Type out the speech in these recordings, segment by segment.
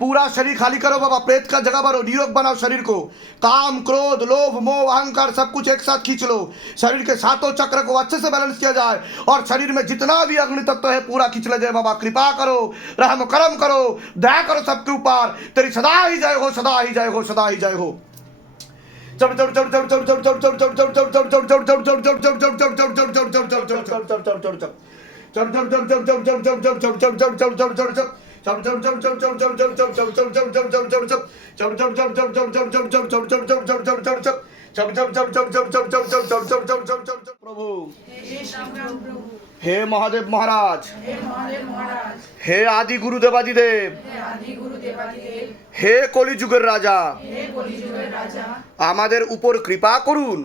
पूरा शरीर खाली करो बाबा, प्रेत का जगह भरो, निरोग बनाओ शरीर को। काम, क्रोध, लोभ, मोह, अहंकार सब कुछ एक साथ खींच लो। शरीर के सातों चक्र को अच्छे से बैलेंस किया जाए और शरीर में जितना भी अग्नि तत्व है पूरा खींच ले जाए बाबा। कृपा करो, रहम करम करो, दया करो सबके ऊपर। तेरी सदा ही जय हो, सदा ही जय हो, सदा ही जय हो। प्रभु हे महादेव महाराज, हे आदि गुरु देवादिदेव, হে কলিযুগের রাজা, আমাদের উপর কৃপা করুন,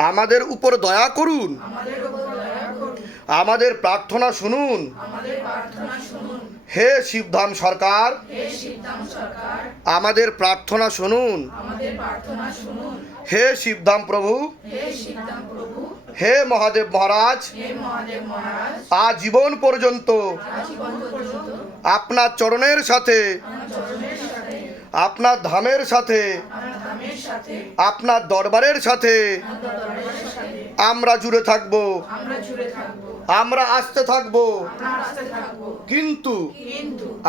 আমাদের উপর দয়া করুন, আমাদের প্রার্থনা শুনুন। হে শিবধাম সরকার, আমাদের প্রার্থনা শুনুন। হে শিবধাম প্রভু, হে মহাদেব মহারাজ, আজীবন পর্যন্ত আপনার চরণের সাথে, আপনার ধামের সাথে, আপনার দরবারের সাথে আমরা জুড়ে থাকব, আমরা আসতে থাকব। কিন্তু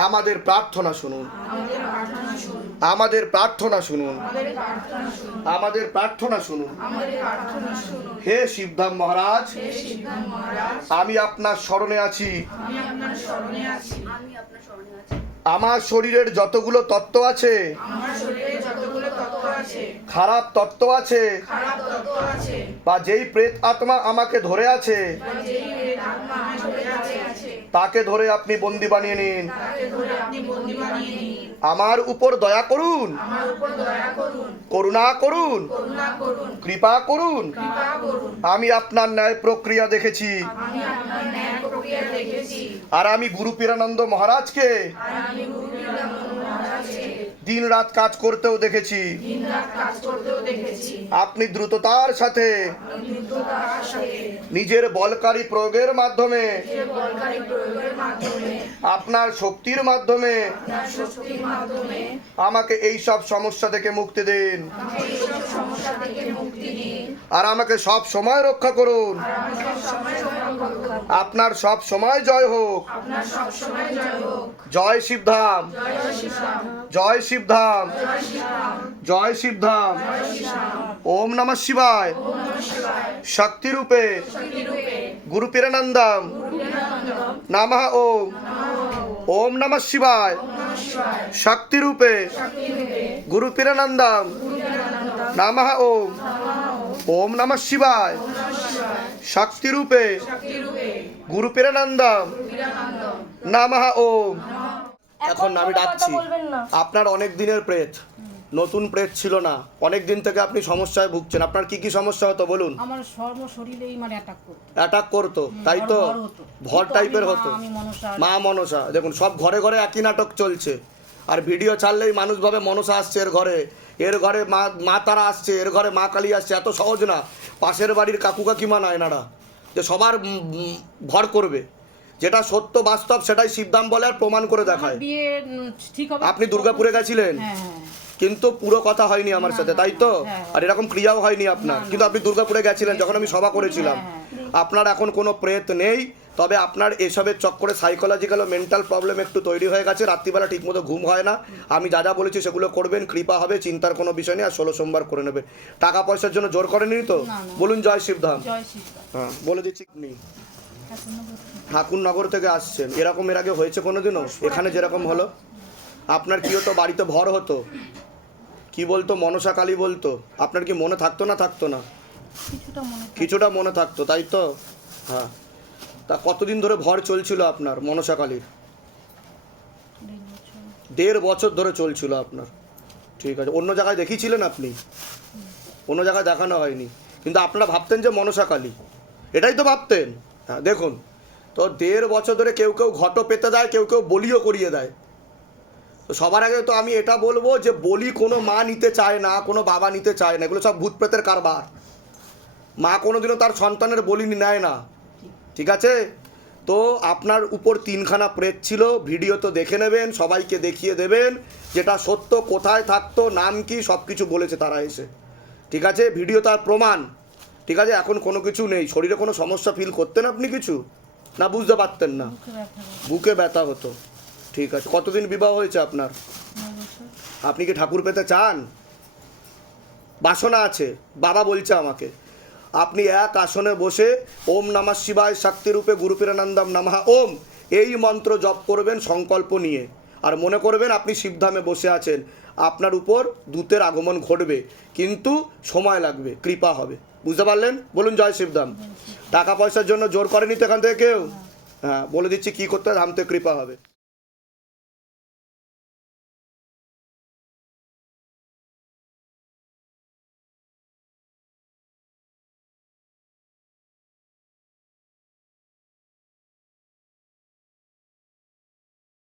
আমাদের প্রার্থনা শুনুন, আমাদের প্রার্থনা শুনুন, আমাদের প্রার্থনা শুনুন। হে শিবধাম মহারাজ, আমি আপনার শরণে আছি। আমার শরীরের যতগুলো তত্ত্ব আছে, খারাপ তত্ত্ব আছে, বা যেই প্রেত আত্মা আমাকে ধরে আছে তাকে ধরে আপনি বন্দি বানিয়ে নিন। আমার উপর দয়া করুন, করুণা করুন, কৃপা করুন। আমি আপনার ন্যায় প্রক্রিয়া দেখেছি, আর আমি গুরু পীরানন্দ মহারাজকে দিন রাত কাজ করতেও দেখেছি। আপনি দ্রুততার সাথে নিজের বলকারী প্রয়োগের মাধ্যমে, আপনার শক্তির মাধ্যমে আমাকে এই সব সমস্যা থেকে মুক্তি দিন, আর আমাকে সব সময় রক্ষা করুন। আপনার সব সময় জয় হোক। জয় শিবধাম, জয় শিবধাম, জয় শিবধাম। ওম নমঃ শিবায়। শক্তি রূপে গুরু পীরানন্দম নমঃ ওম। ওম নমঃ শিবায়। শক্তি রূপে গুরু পীরানন্দম নমঃ ওম। ওম নমঃ শিবায়। শক্তি রূপে গুরু পীরানন্দম নমঃ ওম। এখন আমি ডাকছি, আপনার অনেক দিনের প্রেত, নতুন প্রেত ছিল না, অনেক দিন থেকে আপনি সমস্যায় ভুগছেন। আপনার কি কি সমস্যা হতো বলুন? আমার সর্ব শরীরেই মানে অ্যাটাক করতো, তাই তো? ভর টাইপের হতো। মা মনসা, দেখুন সব ঘরে ঘরে একই নাটক চলছে। আর ভিডিও ছাড়লেই মানুষ ভাবে মনসা আসছে এর ঘরে, এর ঘরে মা তারা আসছে, এর ঘরে মা কালী আসছে। এত সহজ না। পাশের বাড়ির কাকু কাকিমা না এনারা যে সবার ভর করবে। যেটা সত্য বাস্তব সেটাই শিবধাম বলে আর প্রমাণ করে দেখায়। আপনি দুর্গাপুরে গেছিলেন, কিন্তু পুরো কথা হয়নি আমার সাথে, তাই তো? আর এরকম ক্রিয়াও হয়নি আপনার, কিন্তু আপনি দুর্গাপুরে গেছিলেন যখন আমি সভা করেছিলাম। আপনার এখন কোনো প্রেত নেই, তবে আপনার এসবের চক্করে সাইকোলজিক্যাল ও মেন্টাল প্রবলেম একটু তৈরি হয়ে গেছে। রাত্রিবেলা ঠিকমতো ঘুম হয় না। আমি যা যা বলেছি সেগুলো করবেন, কৃপা হবে, চিন্তার কোনো বিষয় নেই। আর 16 সোমবার করে নেবেন। টাকা পয়সার জন্য জোর করেনি তো? বলুন জয় শিবধাম। হ্যাঁ বলে দিচ্ছি। ঠাকুরনগর থেকে আসছেন, এরকম এর আগে হয়েছে কোনোদিনও? এখানে যেরকম হলো আপনার কি হতো? বাড়িতে ভর হতো, কি বলতো? মনসা কালী বলতো। আপনার কি মনে থাকতো না? থাকতো না, কিছুটা মনে থাকতো, তাই তো? হ্যাঁ। তা কতদিন ধরে ভর চলছিল আপনার মনসা কালীর? 1.5 বছর ধরে চলছিল আপনার। ঠিক আছে। অন্য জায়গায় দেখিয়েছিলেন আপনি? অন্য জায়গায় দেখানো হয়নি, কিন্তু আপনারা ভাবতেন যে মনসা কালী, এটাই তো ভাবতেন। হ্যাঁ দেখুন তো 1.5 বছর ধরে কেউ কেউ ঘটও পেতে দেয়, কেউ কেউ বলিও করিয়ে দেয়। তো সবার আগে তো আমি এটা বলবো যে বলি কোনো মা নিতে চায় না, কোনো বাবা নিতে চায় না, এগুলো সব ভূত প্রেতের কারবার। মা কোনোদিনও তার সন্তানের বলি নেয় না, ঠিক আছে? তো আপনার উপর 3খানা প্রেত ছিল, ভিডিও তো দেখে নেবেন, সবাইকে দেখিয়ে দেবেন যেটা সত্য, কোথায় থাকতো, নাম কি, সব কিছু বলেছে তারা এসে। ঠিক আছে, ভিডিও তার প্রমাণ। ঠিক আছে, এখন কোনো কিছু নেই। শরীরে কোনো সমস্যা ফিল করতেন আপনি কিছু, না বুঝতে পারতেন না? বুকে ব্যথা হতো। ঠিক আছে, কতদিন বিবাহ হয়েছে আপনার? আপনি কি ঠাকুর পেতে চান? বাসনা আছে, বাবা বলছে আমাকে। আপনি এক আসনে বসে ওম নমঃ শিবায় শক্তিরূপে গুরুপিরানন্দম নমঃ ওম এই মন্ত্র জপ করবেন সংকল্প নিয়ে, আর মনে করবেন আপনি শিবধামে বসে আছেন। আপনার উপর দূতের আগমন ঘটবে, কিন্তু সময় লাগবে, কৃপা হবে। বুঝতে পারলেন? বলুন জয় শিবধাম। টাকা পয়সার জন্য জোর করেনি তো এখান থেকে কেউ? হ্যাঁ, বলে দিচ্ছি কী করতে হবে, ধাম থেকে কৃপা হবে।